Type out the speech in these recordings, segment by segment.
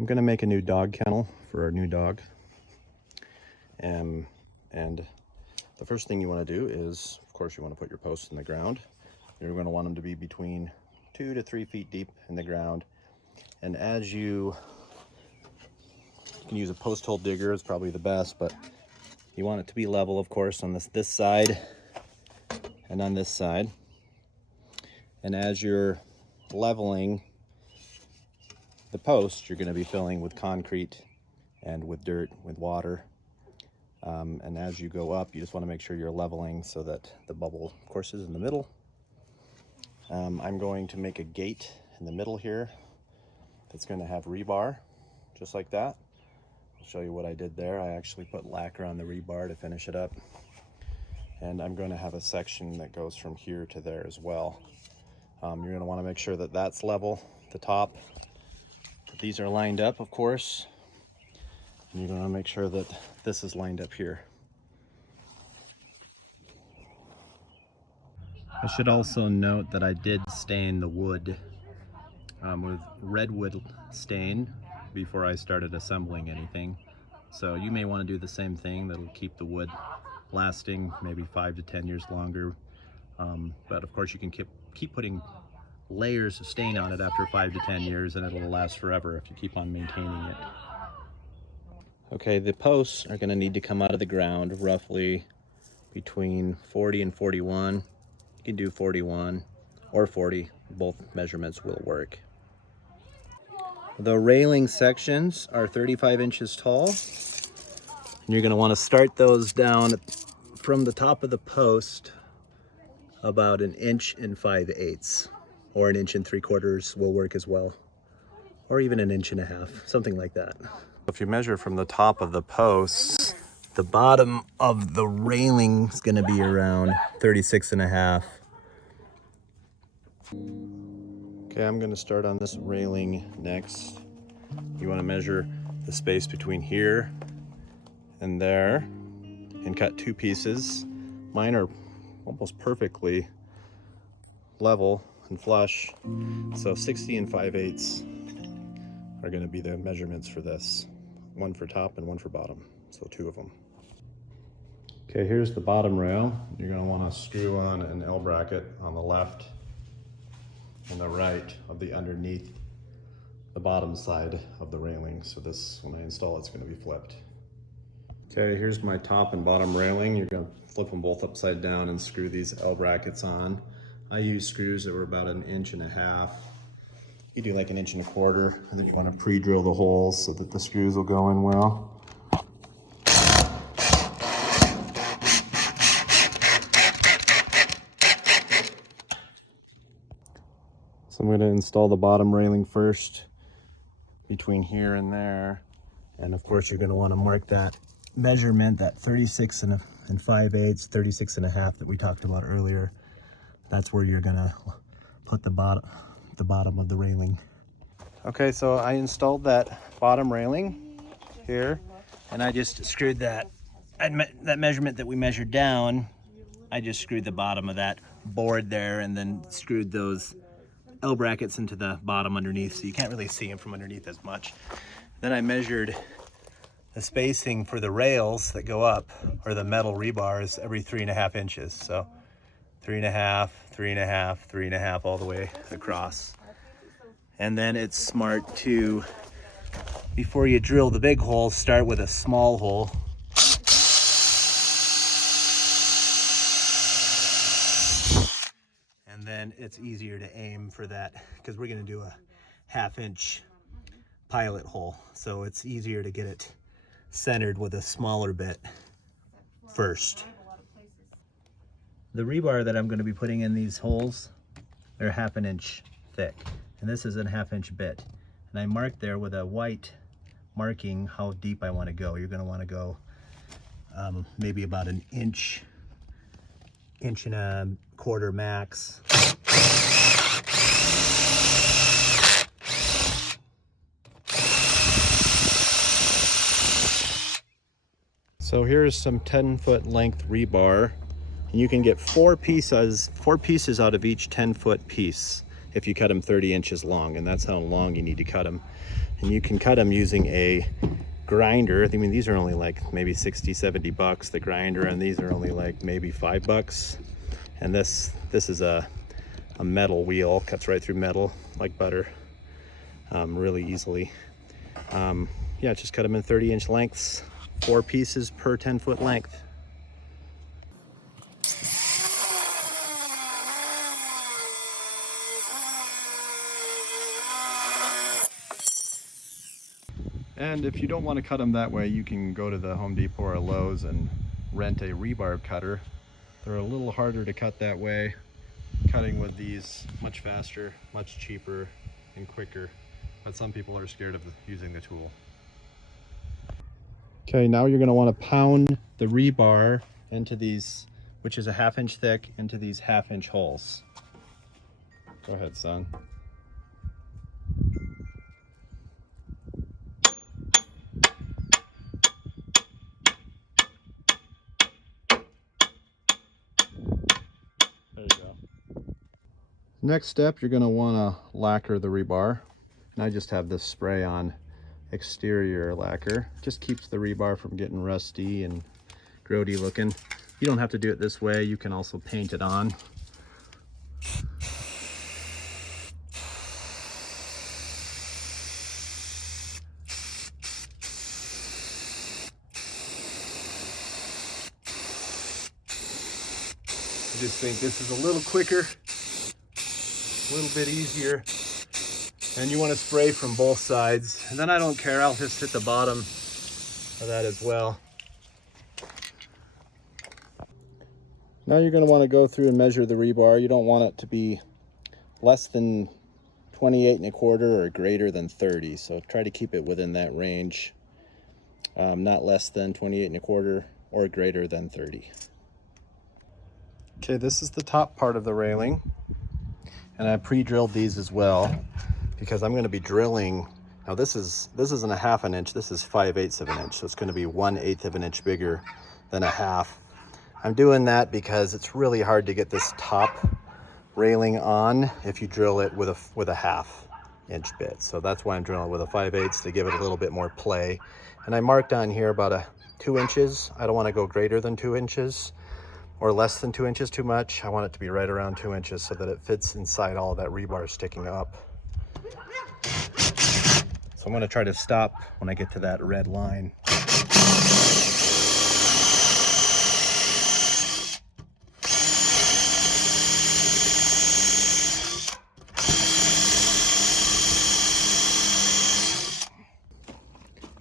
I'm gonna make a new dog kennel for our new dog. And the first thing you wanna do is, of course, you wanna put your posts in the ground. You're gonna want them to be between 2 to 3 feet deep in the ground. And as you can use a post hole digger, it's probably the best, but you want it to be level, of course, on this side and on this side. And as you're leveling the post, you're going to be filling with concrete and with dirt, with water. And as you go up, you just want to make sure you're leveling so that the bubble, of course, is in the middle. I'm going to make a gate in the middle here that's going to have rebar, just like that. I'll show you what I did there. I actually put lacquer on the rebar to finish it up. And I'm going to have a section that goes from here to there as well. You're going to want to make sure that that's level, the top. These are lined up, of course. And you're going to make sure that this is lined up here. I should also note that I did stain the wood with redwood stain before I started assembling anything. So you may want to do the same thing. That'll keep the wood lasting maybe 5 to 10 years longer. But of course you can keep putting layers of stain on it after 5 to 10 years, and it'll last forever if you keep on maintaining it. Okay, the posts are going to need to come out of the ground roughly between 40 and 41. You can do 41 or 40, both measurements will work. The railing sections are 35 inches tall. And you're going to want to start those down from the top of the post about 1 5/8 inches, or 1 3/4 will work as well, or even 1.5 inches, something like that. If you measure from the top of the posts, the bottom of the railing is going to be around 36.5. Okay, I'm going to start on this railing next. You want to measure the space between here and there and cut 2 pieces. Mine are almost perfectly level and flush, so 60 5/8 are going to be the measurements for this. One for top and one for bottom, so 2 of them. Okay, here's the bottom rail. You're going to want to screw on an L bracket on the left and the right of the underneath the bottom side of the railing. So this, when I install it, it's going to be flipped. Okay, here's my top and bottom railing. You're going to flip them both upside down and screw these L brackets on. I use screws that were about 1.5 inches. You do like 1 1/4 inches, and then you want to pre-drill the holes so that the screws will go in well. So I'm going to install the bottom railing first between here and there. And of course you're going to want to mark that measurement, that 36 5/8, 36.5 that we talked about earlier. That's where you're going to put the bottom of the railing. Okay, so I installed that bottom railing here, and I just screwed that measurement that we measured down. I just screwed the bottom of that board there, and then screwed those L brackets into the bottom underneath, so you can't really see them from underneath as much. Then I measured the spacing for the rails that go up, or the metal rebars, every 3.5 inches. So 3.5, 3.5, 3.5 all the way across. And then it's smart to, before you drill the big hole, start with a small hole. And then it's easier to aim for that, because we're going to do a 1/2 inch pilot hole. So it's easier to get it centered with a smaller bit first. The rebar that I'm going to be putting in these holes, they're 1/2 inch thick, and this is a 1/2 inch bit. And I marked there with a white marking how deep I want to go. You're going to want to go maybe about 1 inch, 1.25 inches max. So here's some 10-foot length rebar, and you can get 4 pieces out of each 10-foot piece. if you cut them 30 inches long, and that's how long you need to cut them. And you can cut them using a grinder. I mean, these are only like maybe 60, 70 bucks, the grinder, and these are only like maybe $5. And this is a metal wheel, cuts right through metal like butter, really easily. Yeah, just cut them in 30-inch lengths, 4 pieces per 10-foot length. And if you don't want to cut them that way, you can go to the Home Depot or Lowe's and rent a rebar cutter. They're a little harder to cut that way. Cutting with these much faster, much cheaper, and quicker. But some people are scared of using the tool. Okay, now you're going to want to pound the rebar into these, which is a 1/2 inch thick, into these 1/2 inch holes. Go ahead, son. There you go. Next step, you're going to want to lacquer the rebar. And I just have this spray on exterior lacquer. Just keeps the rebar from getting rusty and grody looking. You don't have to do it this way. You can also paint it on. I just think this is a little quicker, a little bit easier. And you want to spray from both sides. And then I don't care, I'll just hit the bottom of that as well. Now you're going to want to go through and measure the rebar. You don't want it to be less than 28 1/4 or greater than 30. So try to keep it within that range. Not less than 28 1/4 or greater than 30. Okay, this is the top part of the railing. And I pre-drilled these as well, because I'm going to be drilling. Now this isn't a 1/2 inch, this is 5/8 of an inch, so it's going to be 1/8 of an inch bigger than a half. I'm doing that because it's really hard to get this top railing on if you drill it with a 1/2 inch bit. So that's why I'm drilling with a 5/8 to give it a little bit more play. And I marked on here about 2 inches. I don't want to go greater than 2 inches or less than 2 inches too much. I want it to be right around 2 inches so that it fits inside all of that rebar sticking up. So I'm going to try to stop when I get to that red line.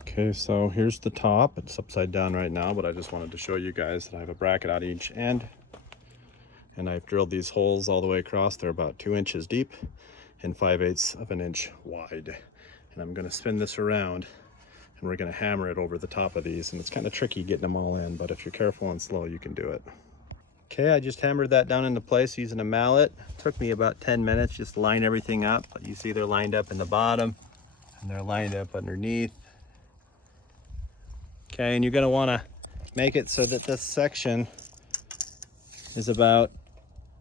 Okay, so here's the top. It's upside down right now, but I just wanted to show you guys that I have a bracket on each end. And I've drilled these holes all the way across. They're about 2 inches deep and 5/8 of an inch wide. And I'm going to spin this around and we're going to hammer it over the top of these. And it's kind of tricky getting them all in, but if you're careful and slow, you can do it. Okay, I just hammered that down into place using a mallet. It took me about 10 minutes just to line everything up. But you see they're lined up in the bottom and they're lined up underneath. Okay, and you're going to want to make it so that this section is about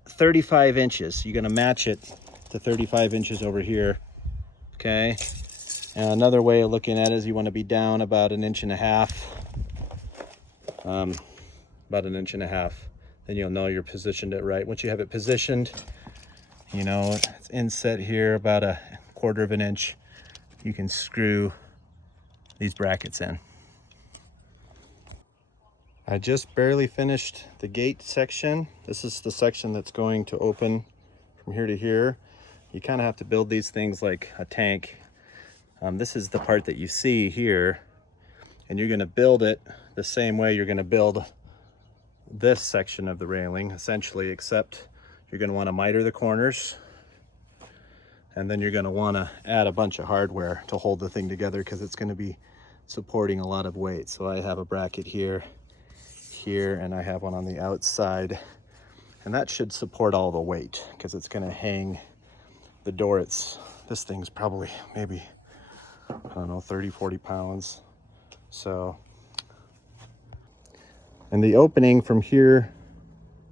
35 inches. You're going to match it to 35 inches over here. Okay, and another way of looking at it is you want to be down about 1.5 inches. About 1.5 inches. Then you'll know you're positioned it right. Once you have it positioned, you know, it's inset here about 1/4 inch. You can screw these brackets in. I just barely finished the gate section. This is the section that's going to open from here to here. You kind of have to build these things like a tank. This is the part that you see here, and you're going to build it the same way you're going to build this section of the railing, essentially, except you're going to want to miter the corners, and then you're going to want to add a bunch of hardware to hold the thing together because it's going to be supporting a lot of weight. So I have a bracket here, and I have one on the outside, and that should support all the weight because it's going to hang the door. This thing's probably maybe, I don't know, 30-40 pounds. So, and the opening from here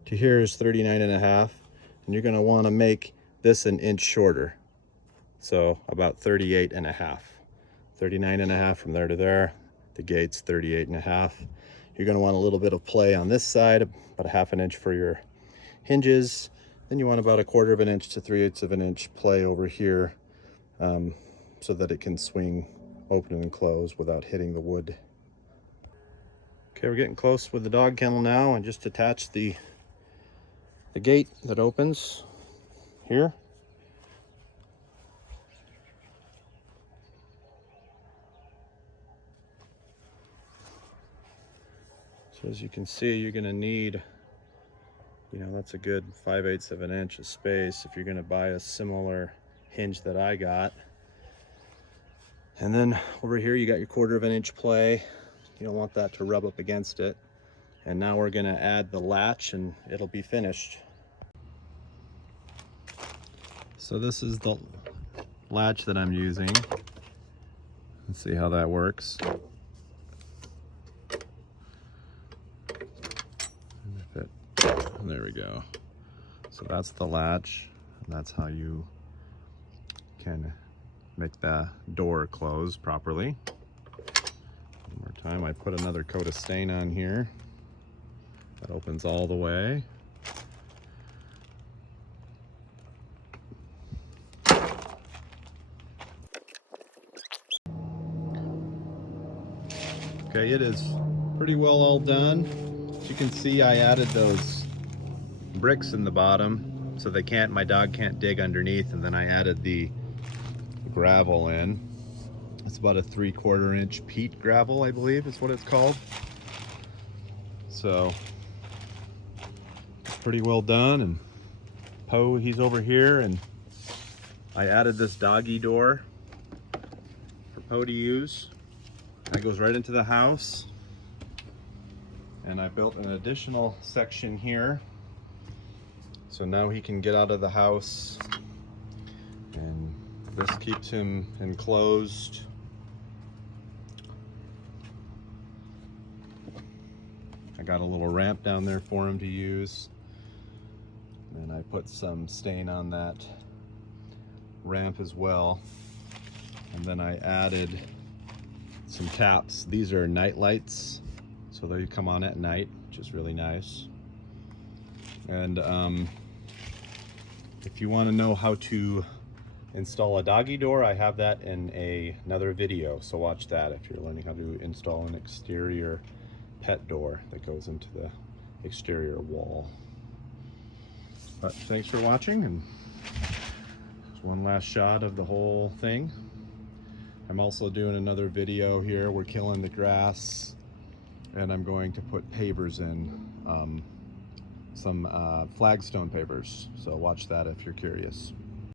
to here is 39.5, and you're going to want to make this an inch shorter. So about 38.5. 39.5 from there to there. The gate's 38.5. You're going to want a little bit of play on this side, about a half an inch for your hinges. Then you want about 1/4 of an inch to 3/8 of an inch play over here, so that it can swing open and close without hitting the wood. Okay, we're getting close with the dog kennel now, and just attach the gate that opens here. So as you can see, you're going to need, that's a good 5/8 of an inch of space if you're going to buy a similar hinge that I got. And then over here you got your 1/4 of an inch play. You don't want that to rub up against it. And now we're going to add the latch and it'll be finished. So this is the latch that I'm using. Let's see how that works. There we go. So that's the latch, and that's how you can make the door close properly. One more time, I put another coat of stain on here. That opens all the way. Okay, it is pretty well all done. As you can see, I added those bricks in the bottom so my dog can't dig underneath, and then I added the gravel in. It's about a 3/4 inch peat gravel, I believe is what it's called. So it's pretty well done. And Poe, he's over here, and I added this doggy door for Poe to use. That goes right into the house. And I built an additional section here. So now he can get out of the house, and this keeps him enclosed. I got a little ramp down there for him to use. And I put some stain on that ramp as well. And then I added some taps. These are night lights, so they come on at night, which is really nice. And if you want to know how to install a doggy door, I have that in another video, so watch that if you're learning how to install an exterior pet door that goes into the exterior wall. But thanks for watching, and there's one last shot of the whole thing. I'm also doing another video here. We're killing the grass, and I'm going to put pavers in, some flagstone pavers. So watch that if you're curious.